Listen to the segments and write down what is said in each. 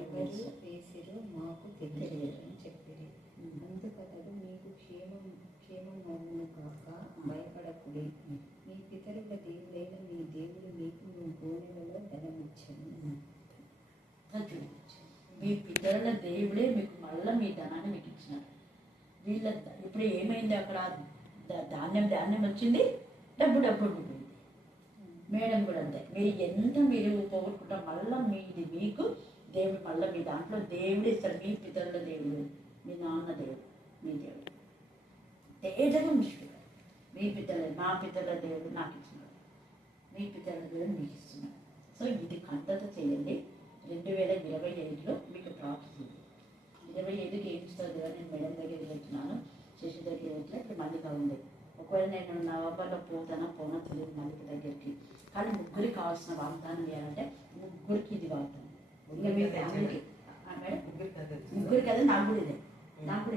ఎవరు వేసిరో మాకు తెలియదు అని చెప్పిరి. అందుకతడు మీకు క్షేమమవును కాక భయపడకుడి. మీ పితరుల దేవుడైన మీ దేవుడు మీకు మీ గోనెలలో ధనమిచ్చెను. మీ పితరుల దేవుడే మీకు మళ్ళీ మీ ధనాన్ని మీకు ఇచ్చినారు. వీళ్ళ ఇప్పుడు ఏమైంది అక్కడ? ధాన్యం వచ్చింది, డబ్బు ఉండిపోయింది. మేడం కూడా అంతే. మీరు పోగొట్టుకుంటాం మళ్ళీ మీది మీకు దేవుడు మళ్ళీ మీ దాంట్లో దేవుడు ఇస్తాడు. మీ పితరుల దేవుడు, మీ నాన్న దేవుడు, మీ దేవుడు తేజగా ముష్టి. మీ మా పితరుల దేవుడు నాకు ఇచ్చినాడు, మీ పితరుల దేవుడు మీకు ఇస్తున్నాడు. సో ఇది కంటత చేయండి. 2025లో మీకు ప్రాఫిట్ ఉంది. 25కి ఏం ఇస్తారు కదా, నేను మేడం దగ్గరికి వెళ్తున్నాను, శశి దగ్గరికి వెళ్తున్నా. ఇప్పుడు మల్లిక ఉంది. ఒకవేళ నేను నవంబర్లో పోనా తెలియదు మల్లిక దగ్గరికి. కానీ ముగ్గురికి కావాల్సిన వాగ్దానం చేయాలంటే ముగ్గురికి ఇది వాగ్దానం. ఇంకా మీ ఫ్యామిలీకి మేడం ముగ్గురికి అదే, నాకు కూడా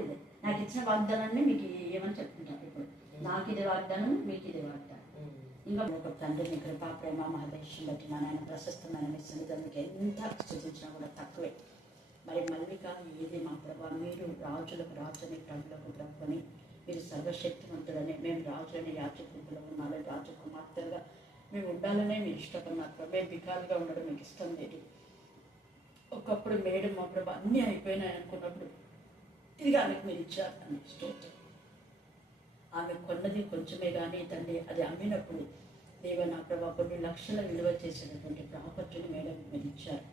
ఇదే. నాకు ఇచ్చిన వాగ్దానాన్ని మీకు ఏమని చెప్తుంటాను. ఇప్పుడు నాకు ఇది వాగ్దానం, మీకు ఇది వాగ్దానం. ఇంకా ఒక తండ్రి మీ కృపా ప్రేమ మహదేశం బట్టి మా నాయన ప్రశస్తమైన మీ సన్నిధానికి ఎంత స్థుతించినా కూడా తక్కువే. మరి మల్లిక ఏది మా ప్రభా, మీరు రాజులకు రాజుని ప్రభులకు ప్రభుని, మీరు సర్వశక్తివంతుడని, మేము రాజులని యాజకులకు మాలో రాజకుమార్తెలుగా మేము ఉండాలనే మీరు ఇష్టపడినారు. మేము బికాలుగా ఉండడం మీకు ఇష్టం లేదు. ఒకప్పుడు మేడం మా ప్రభా అన్నీ అయిపోయినాయి అనుకున్నప్పుడు తిరిగి ఆమెకు మీరు ఇచ్చారు అని స్తోత్రం. ఆమె కొన్నది కొంచెమే కానీ తండ్రి అది అమ్మినప్పుడు దేవ నా ప్రభా కొన్ని లక్షల విలువ చేసినటువంటి ప్రాపర్టీని మేడం మీరు ఇచ్చారు.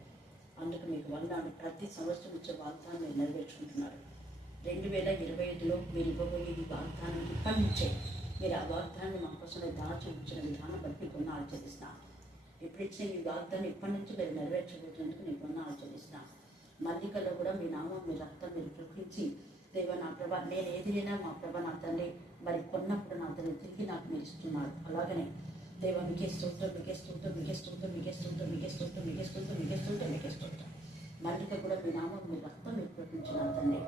అందుకు మీకు వందాను. ప్రతి సంవత్సరం ఇచ్చే వాగ్దానం మీరు నెరవేర్చుకుంటున్నారు. 2025లో మీరు ఇవ్వబోయే ఈ వాగ్దానం ఇప్పటి నుంచే మీరు ఆ వాగ్దానాన్ని మా కోసం దాచి ఉంచిన విధానం బట్టి మీకు వందనాలు చెల్లిస్తున్నాను. ఇప్పుడు ఇచ్చిన ఈ వాగ్దానం ఇప్పటి నుంచి మీరు నెరవేర్చబోతున్నందుకు మీకు వందనాలు చెల్లిస్తున్నాను. మల్లికలో కూడా మీ నామం, మీ రక్తం మీరు ప్రకృతి దేవ నా ప్రభా, నేను ఏదైనా మా ప్రభా నా తండ్రి మరి కొన్నప్పుడు నా తండ్రి తిరిగి నాకు మీరు ఇస్తున్నారు. అలాగనే దేవ మీకే స్తోత్రం, మీకే స్తోత్రం, మీకే స్తోత్రం, మీకే స్తోత్రం, మీకే స్తోత్రం, మీకే స్తోత్రం, మీకే స్తోత్రం, మీకే స్తోత్రం. మల్లిక కూడా మీ నామం, మీ రక్తం మీరు ప్రకటించిన తండ్రి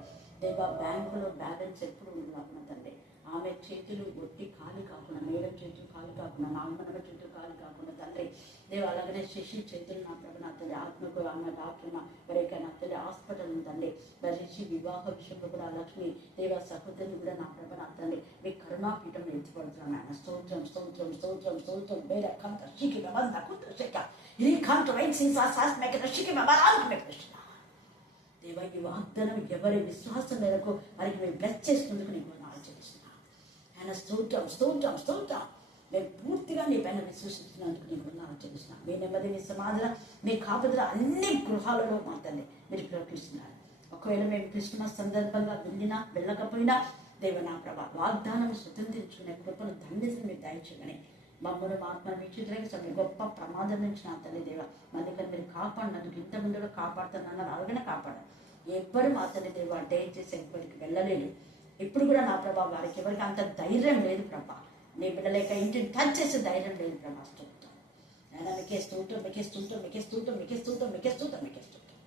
దేవ బ్యాంకులో బ్యాలెన్స్ ఎప్పుడు ఉండకుండా తండ్రి ఆమె చేతులు ఒట్టి ఖాళీ కాకుండా, మేడం చేతులు ఖాళీ కాకుండా, నాన్నమ్మ చేతులు ఖాళీ కాకుండా తండ్రి దేవ అలాగనే శశి చేతులు నా ప్రభు నా తల్లి ఆత్మకు ఆమె డాక్టర్ మరేక నా తల్లి హాస్పిటల్ ఉందండి. మరి శశి వివాహ విషయంలో కూడా లక్ష్మి దేవ సహోదరిని కూడా నా ప్రభు నా తల్లి మీ కరుణాపీఠం ఎత్తిపడుతున్నాను ఆయన. స్తోత్రం స్తోత్రం స్తోత్రం స్తోత్రం. వేరే కంట శికి నాకు ఇది కంట రైకి దేవ ఈ వాగ్దానం ఎవరి విశ్వాసం మేరకు వారికి మేము బ్లెస్ చేస్తున్నందుకు నీకు ఆలోచిస్తున్నాను ఆయన. స్తోత్రం స్తోత్రం స్తోత్రం. మేము పూర్తిగా నీ పైన విశ్వసిస్తున్నందుకు నీకు ఆలోచిస్తున్నాను. మీ నెమ్మది, మీ సమాధానం, మీ కాపుదల అన్ని గృహాలలో మా తల్లి మీరు ప్రకటిస్తున్నారు. ఒకవేళ మేము క్రిస్మస్ సందర్భంగా వెళ్ళకపోయినా దేవ నా ప్రభా వాగ్దానం స్వతంత్రించుకునే కృపను దండేసి మీరు దయచేయమని మమ్మల్ని ఆత్మ వీక్షించడానికి గొప్ప ప్రమాదం నుంచి నా తల్లి దేవ మళ్ళీ మీరు కాపాడినందుకు ఇంత ముందులో కాపాడుతున్నారు. అలాగనే కాపాడారు. ఎవ్వరు మా తల్లి దేవ డేట్ చేసి ఎవ్వరికి వెళ్ళలేదు. ఇప్పుడు కూడా నా ప్రభా వారికి ఎవరికి అంత ధైర్యం లేదు ప్రభా. నీ బిడ్డలేక ఇంటిని టచ్ చేసే ధైర్యం లేదు ప్రభా. స్తోత్రం అయినా మీకే స్తోత్రం, మీకే స్తోత్రం, మీకే స్తోత్రం, మీకే స్తోత్రం, మీకే స్తోత్రం, మీకే స్తోత్రం.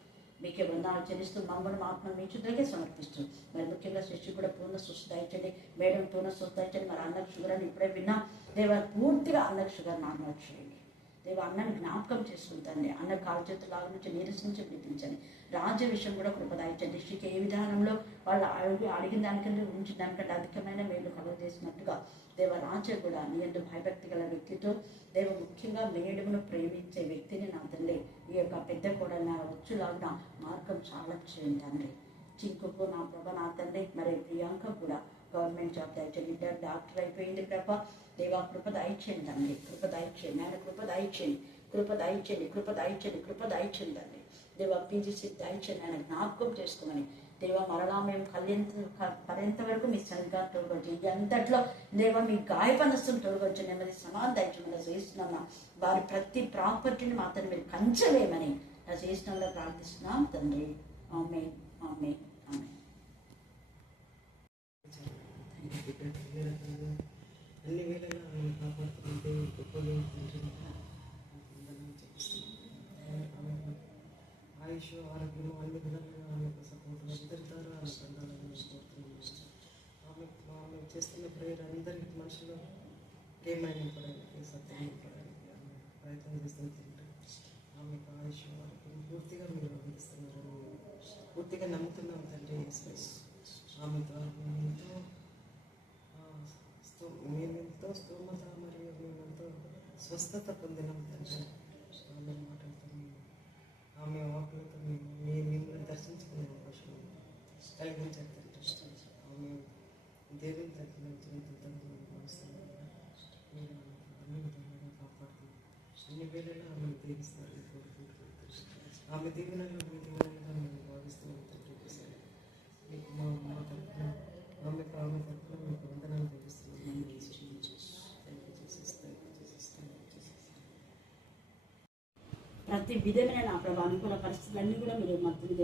మీకే వందనాలు చెల్లిస్తూ మమ్మల్ని ఆత్మ మీ చుట్టూకే సమర్పిస్తూ మరి ముఖ్యంగా సృష్టి కూడా పూర్ణ స్వస్థ ఇచ్చండి. మేడం పూర్ణ స్వస్థ ఇచ్చండి. మరి అన్నకు షుగర్ అని ఇప్పుడే విన్నా దేవ పూర్తిగా అన్నకు షుగర్ నార్మల్ చేయండి. దేవ అన్నని జ్ఞాపకం చేసుకుంటండి. అన్న కాలు చేతుల లాగా నుంచి నీరసం నుంచి విడిపించండి. రాజ్య విషయం కూడా కృపదాయించండి. శ్రీకి ఏ విధానంలో వాళ్ళు అడిగిన దానికంటే ఉంచిన దానికంటే అధికమైన మేలు కలుగజేసినట్టుగా దేవ రాజ్య కూడా నీ ఎందు భయభక్తి గల వ్యక్తితో దేవ ముఖ్యంగా మేడమును ప్రేమించే వ్యక్తిని నా తండ్రి ఈ యొక్క పెద్ద కూడా నా వచ్చులాగా మార్గం చాలా చేయండి తండ్రి. చింకుకు నా ప్రభ నా తండ్రి మరి ప్రియాంక కూడా గవర్నమెంట్ జాబ్ దయచేయండి. ఇద్దరు డాక్టర్ అయిపోయింది ప్రభ దేవా కృప దయచేయండి తండ్రి. కృప దయచేయండి ఆయన. కృప దయచేయండి, కృప దయచేయండి, కృప దయచేయండి, కృప దయచేయండి తండ్రి. దేవ పీజీసీ దయచేయండి ఆయన. జ్ఞాపకం చేసుకోమని దేవ మరలా మేము పర్యంత వరకు మీ సరిగ్గా తోడుకొచ్చి ఎంతట్లో దేవ మీ గాయపనస్తులు తోడుకొచ్చి నెమ్మది సమాధానం దయచేయమని చేస్తున్నాం. వారి ప్రతి ప్రాపర్టీని మాత్రం మీరు కంచలేమని నా చేసినంలో ప్రార్థిస్తున్నాం తండ్రి. ఆమేన్, ఆమేన్, ఆమేన్. అన్ని వేళలా ఆయన కాపాడుతుంటే గొప్పలు ఆయుష్ ఆరోగ్యం అన్ని విధాలుగా ఆమెకు సపోర్ట్గా ఇద్దరి ద్వారా ఆమె పొందాలని కోరుతున్నాను. ఆమె చేస్తున్న ప్రేయర్ అందరికీ మనుషులు ప్రేమ నింపడానికి, సత్యం నింపడానికి ఆమె ప్రయత్నం చేస్తుంది. ఆమెకు ఆయుష్ పూర్తిగా మీరు అందిస్తున్నారని పూర్తిగా నమ్ముతున్నాం తండ్రి. ఆమె ద్వారా మేమెంతో స్తోమత మరియు మేమెంతో స్వస్థత పొందినాం తండ్రి. ఆమె మాటలతో ఆమె వాకులతో మిమ్మల్ని దర్శించుకునే అవకాశం కలిగించారు తండ్రి. ఆమె దేవుని తగ్గిన భావిస్తున్నాం. మీరు అన్ని విధాలుగా కాపాడుతూ అన్ని వేళలా ఆమెను దీవిస్తారని కోరుకుంటున్నాం. ఆమె దీవెనలో మీ దీవెనలుగా మేము భావిస్తున్నాం తండ్రి. మీకు మా తరఫున ఆమె తరఫున మీకు వందనాలు తెలుస్తున్నాం. ప్రతి విధమైన నా ప్రభావ అనుకూల పరిస్థితులన్నీ కూడా మీరు మధ్య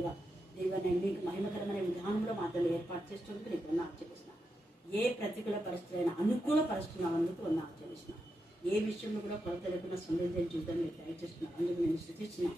దేవాన్ని మీకు మహిమకరమైన విధానంలో మాత్రం ఏర్పాటు చేసేందుకు నీకు ఆచరిస్తున్నా. ఏ ప్రతికూల పరిస్థితులైనా అనుకూల పరిస్థితులు అందుకు ఆచరిస్తున్నా. ఏ విషయంలో కూడా కొరత లేకుండా సమృద్ధి జీవితాన్ని మీరు దయచేస్తున్నా. అందుకు నేను స్థుతిస్తున్నా.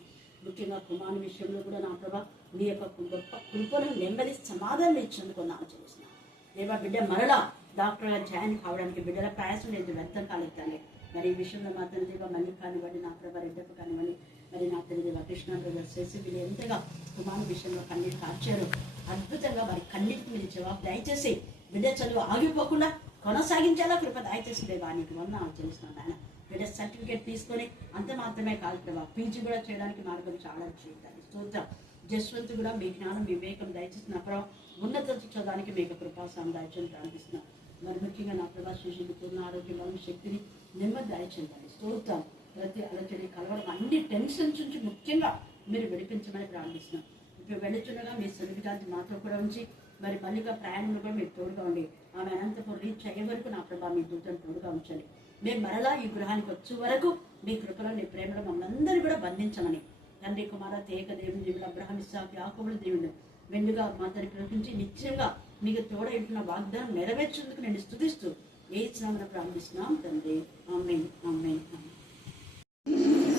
ముఖ్యంగా కుమారుని విషయంలో కూడా నా ప్రభావ నీ యొక్క గొప్ప కృపను నెమ్మది సమాధానం ఇచ్చేందుకు ఆచరిస్తున్నా. దేవా బిడ్డ మరలా డాక్టర్గా జాయిన్ కావడానికి బిడ్డల ప్రయాసం లేదు, వ్యర్థం కాలేదండి. మరి ఈ విషయంలో మాత్రం దేవా మళ్ళీ కానివ్వండి, నా ప్రభావ రెడ్డప్ప కానివ్వండి, మరి నా తెలియదు కృష్ణ బ్రదర్ చేసి వీళ్ళు ఎంతగా కుమారు విషయంలో కన్నీరు కార్చారు. అద్భుతంగా వారి కన్నీటికి మీరు జవాబు దయచేసి బిడ్డ చదువు ఆగిపోకుండా కొనసాగించేలా కృప దయచేసి దేవా నీకు ఆచరిస్తున్నాను ఆయన. బిడ్డ సర్టిఫికేట్ తీసుకొని అంత మాత్రమే కాదు ప్రభావ పీజీ కూడా చేయడానికి మార్గం చాలా చేయాలి. స్తోత్రం. జస్వంత్ కూడా మీ జ్ఞానం వివేకం దయచేసి నా ప్రభావ ఉన్నత చదవడానికి మీకు కృపా సామ్రాజ్యం ప్రార్థిస్తున్నాను. మరి ముఖ్యంగా నా ప్రభావ శిశువులు పూర్ణ ఆరోగ్య బలం శక్తిని నెమ్మది దయచేయాలి. స్తోత్రం. ప్రతి అలచడి కలవడం అన్ని టెన్షన్స్ నుంచి ముఖ్యంగా మీరు విడిపించమని ప్రార్థిస్తున్నాం. ఇప్పుడు వెళుతుండగా మీ సరిగాంతి మాతో కూడా ఉంచి మరి మల్లిగా ప్రయాణంలో కూడా మీరు తోడుగా ఉండి ఆమె అనంతపురం రీచ్ అయ్యే వరకు నా ప్రభావ మీ దూతను తోడుగా ఉంచండి. మేము మరలా ఈ గృహానికి వచ్చే వరకు మీ కృపలో నీ ప్రేమలో మమ్మల్ని అందరూ కూడా బంధించమని తండ్రి కుమార తేక దేవుని దేవుడు అబ్రహాం ఇస్సాకు యాకోబుల దేవుడు వెండుగా మా తన ప్రకటించి నిశ్చయంగా మీకు తోడైంటున్న వాగ్దానం నెరవేర్చేందుకు నేను స్తుతిస్తూ ఏ స్నామన ప్రారంభిస్తున్నాం తండ్రి. ఆమేన్ ఆమేన్.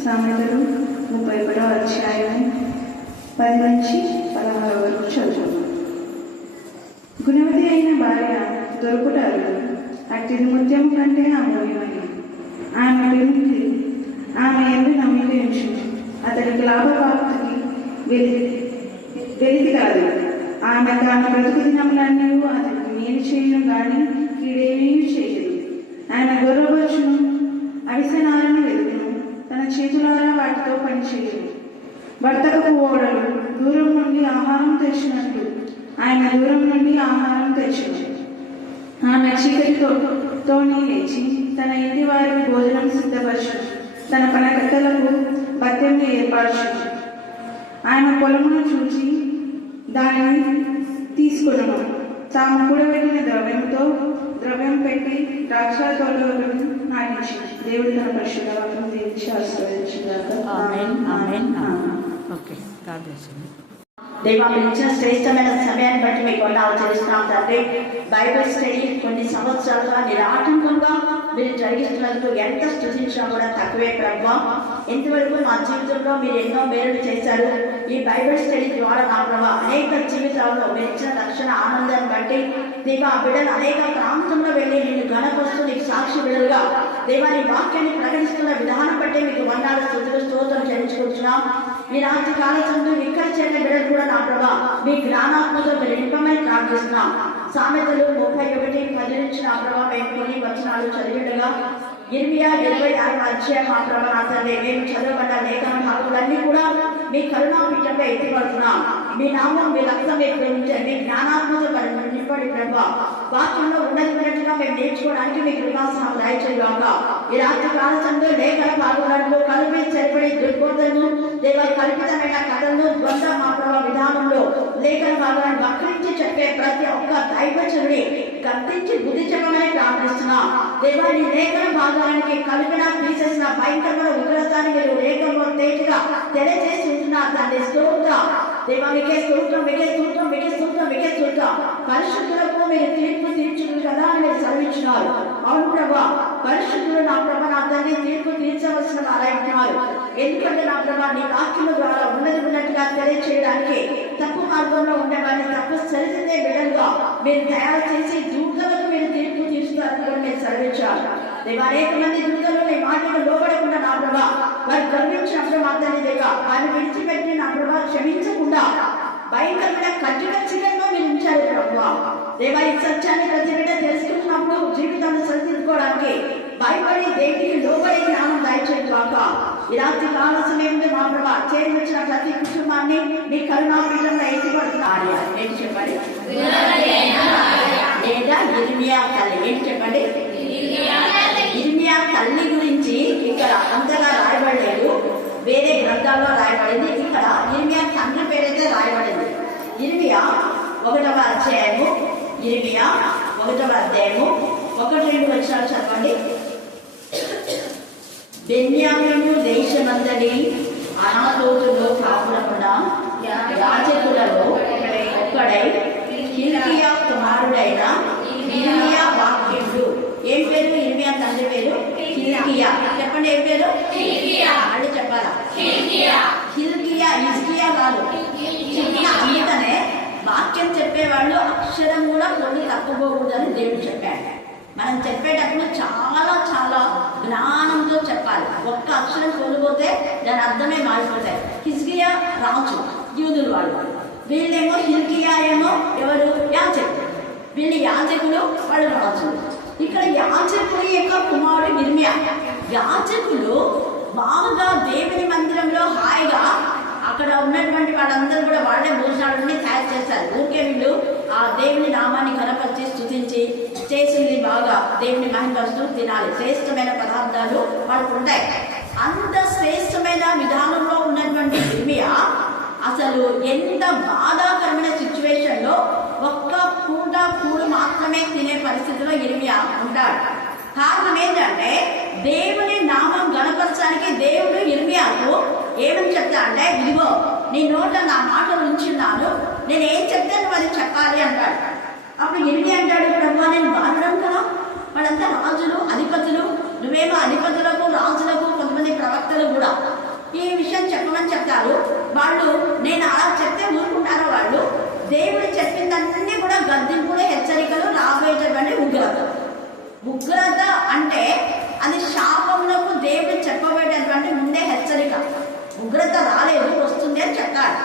సామెతలు 31వ అధ్యాయం 10 నుంచి 16 వరకు చదువుతున్నాం. గుణవతి అయిన భార్య దొరుకుట అరుదు, అట్టిది ముత్యము కంటే అమూల్యమైనది. ఆమె విముక్తి ఆమె ఎందు నమ్మిక ఉంచు, అతనికి లాభప్రాప్తికి వెలితి కాదు. ఆమె తాను బ్రతుకు దినములన్నీ అతనికి మేలు చేయను కానీ కీడేమీ చేయదు. ఆమె గొర్రెబొచ్చును అడిసెనారను వెతుకును, తన చేతులారా వాటితో పని చేయదు. భర్తకు ఓడలు దూరం నుండి ఆహారం తెచ్చినట్టు ఆయన దూరం నుండి ఆహారం తెచ్చును. ఆమె చీకటితోని లేచి తన ఇంటి వారికి భోజనం సిద్ధపరచు, తన పనకట్టలకు భత్యంగా ఏర్పరచు. ఆయన పొలమును చూచి దానిని తీసుకును, తాము కూడబెట్టిన ద్రవ్యం పెట్టి ద్రాక్ష తోటలను నాటించి దేవుడు తన పరిశుద్ధ వాక్యం దీవించి ఆశీర్వదించుగాక. దేవా మీరు ఇచ్చిన శ్రేష్టమైన సమయాన్ని బట్టి మీకు వందనాలు చెల్లిస్తున్నాం తండ్రి. బైబిల్ స్టడీ కొన్ని సంవత్సరాలుగా నిరాటంకంగా మీరు జరిగిస్తున్నందుకు ఎంత స్తుతించినా కూడా తక్కువే ప్రభావ. ఇంతవరకు మా జీవితంలో మీరు ఎన్నో మేలు చేశారు. ఈ బైబిల్ స్టడీ ద్వారా నా ప్రభావ అనేక జీవితాల్లో మీరు ఇచ్చిన రక్షణ ఆనందాన్ని బట్టి దేవా బిడ్డలు అనేక ప్రాంతంలో వెళ్ళి నేను గణపరుస్తూ నీకు సాక్షి బిడ్డలుగా దేవా నీ వాక్యాన్ని ప్రకటిస్తున్న విధానం బట్టి మీకు వందనాలు స్తుతులు స్తోత్రం చెల్లించుకుంటున్నాం. మీ రాత్రి కాలంలో ఇక్కడ చేరిన బిడ్డలు కూడా నా ప్రభావ మీ జ్ఞానాత్మతో మీరు నింపమని ప్రార్థిస్తున్నాం. సామెతలు 31:10 నుంచి నా ప్రభావ మేము కొన్ని వచనాలు చదివిండగా 26 అధ్యాయం మా ప్రభావ నా తండ్రి మేము చదవబడ్డ లేఖన భాగములన్నీ కూడా మీ కరుణాపీఠంగా ఎత్తిపడుతున్నాం. మీ నామం మీ రక్తం ప్రేమించండి, మీ జ్ఞానాత్మతో నింపడి ప్రభావ వాక్యంలో ఉన్నట్టుగా మేము నేర్చుకోవడానికి మీ కృపాసనం దయచేయగా ఈ రాత్రి కాలంలో లేఖన భాగములను కలిపి సరిపడి దుర్బోధను లేదా కల్పితమైన కథలను ద్వంద్వ మా ప్రభావ విధానంలో లేఖన భాగాలను వక్రించి చెప్పే ప్రతి ఒక్క దైవజనుని గద్దించి బుద్ధి చెప్పమని ప్రార్థిస్తున్నాం. దేవా నీ లేఖన భాగానికి కలిపిన తీసేసిన భయంకరమైన ఉగ్రతాన్ని మీరు లేఖంలో తేజగా తెలియజేసి ఉంటున్నారు. దాన్ని స్తోత్రం దేవా, మీకే స్తోత్రం, మీకే స్తోత్రం, మీకే స్తోత్రం, మీకే స్తోత్రం. పరిశుద్ధులకు మీరు తీర్పు తీర్చుకుని కదా అని మీరు సెలవించినారు. అవును ప్రభా, పరిశుద్ధులు నా ప్రభా నా తండ్రి తీర్పు తీర్చవలసిన వారైతున్నారు. ఎందుకంటే నా ప్రభా నీ వాక్యం ద్వారా ఉన్నట్టుగా తెలియచేయడానికి తప్పు మార్గంలో ఉండేవారిని తప్పు సరిదిద్దే బిడ్డలుగా మీరు తయారు చేసి దూతలకు మీరు తీర్పు తీర్చుతారని కూడా మీరు సెలవించారు. దేవా అనేక మంది దూతలు మాటకు లోబడకుండా నా ప్రభా వారు గర్వించినప్పుడు మా తండ్రి దేవా వారిని విడిచిపెట్టి నా ప్రభా క్షమించకుండా భయంకరమైన కఠిన శిక్షలో మీరు ఉంచారు ప్రభా దేవా. ఈ సత్యాన్ని ప్రతి బిడ్డ తెలుసుకున్నప్పుడు జీవితాన్ని సరిదిద్దుకోవడానికి భయపడి దేవునికి లోబడి జ్ఞానం దయచేది కాక ఈ రాత్రి కాల సమయంలో మా ప్రభా చేరి వచ్చిన ప్రతి కుటుంబాన్ని మీ కరుణాపీఠంలో ఎత్తిపడుతున్నారు. ఏంటి చెప్పండి? లేదా ఇర్మియా తల్లి. ఏంటి చెప్పండి? ఇర్మియా తల్లి గురించి ఇక్కడ అంతగా రాయబడలేదు, వేరే గ్రంథాల్లో రాయబడింది. ఇక్కడ ఇర్మియా తండ్రి పేరైతే రాయబడింది. ఇర్మియా 1వ అధ్యాయము, ఇర్మియా 1వ అధ్యాయము 1-2 వచనాలు చదవండి. బెన్యామీను దేశమందరి అనాథోతులో కాపురమున యాజకులలో ఒక్కడై హిల్కీయా కుమారుడైన ఇర్మియా వాక్యుడు. ఏం పేరు? ఇర్మియా తండ్రి పేరు హిల్కీయా. చెప్పండి, ఏం పేరు? అంటే చెప్పాలా? హిల్కీయా. హిజ్కియా కాదు, అందుకనే వాక్యం చెప్పేవాళ్ళు అక్షరం కూడా కొన్ని తప్పుకోకూడదని దేవుడు చెప్పాడు. మనం చెప్పేటప్పుడు చాలా చాలా జ్ఞానంతో చెప్పాలి. ఒక్క అక్షరం కోల్పోతే దాని అర్థమే మారిపోతాయి. హిజ్కియా రాజు, యూదులు వాళ్ళు. వీళ్ళేమో హిల్కియా ఏమో ఎవరు? యాజకులు. వీళ్ళు యాజకులు, వాళ్ళు రాజులు. ఇక్కడ యాజకుడి యొక్క కుమారుడు ఇర్మియా. యాజకులు బాగా దేవుని మందిరంలో హాయిగా అక్కడ ఉన్నటువంటి వాళ్ళందరూ కూడా వాళ్ళే భోజనాలన్నీ తయారు చేస్తారు. ఊరికే వీళ్ళు ఆ దేవుని నామాన్ని కనపరిచి స్తుతించి చేసింది బాగా దేవుని మహిమస్తూ తినాలి. శ్రేష్టమైన పదార్థాలు వాళ్ళకు ఉంటాయి. అంత శ్రేష్టమైన విధానంలో ఉన్నటువంటి ఇర్మియా అసలు ఎంత బాధాకరమైన సిచ్యువేషన్లో ఒక్క పూట కూడు మాత్రమే తినే పరిస్థితిలో ఇర్మియా ఉంటాడు. కారణం ఏంటంటే దేవుని నామం గణపరచడానికి దేవుడు ఇర్మియాకు ఏమని చెప్తా అంటే, ఇదిగో నీ నోట నా మాటలు ఉంచున్నాను, నేను ఏం చెప్తే నువ్వు అది చెప్పాలి అంటాడు. అప్పుడు ఇర్మియా అంటాడు, ప్రభు నేను బాధడం కదా, వాళ్ళంతా రాజులు అధిపతులు, నువ్వేమో అధిపతులకు రాజులకు కొంతమంది ప్రవక్తలు కూడా ఈ విషయం చెప్పమని చెప్తారు. వాళ్ళు నేను అలా చెప్తే ఊరుకుంటారో వాళ్ళు దేవుడు చెప్పిందన్నీ కూడా గద్దింపులు హెచ్చరికలు రాబోయేటటువంటి ఉగ్రత అంటే అది శాపములకు దేవుడు చెప్పబోయేటటువంటి ముందే హెచ్చరిక. ఉగ్రత రాలేదు, వస్తుంది అని చెప్తాడు.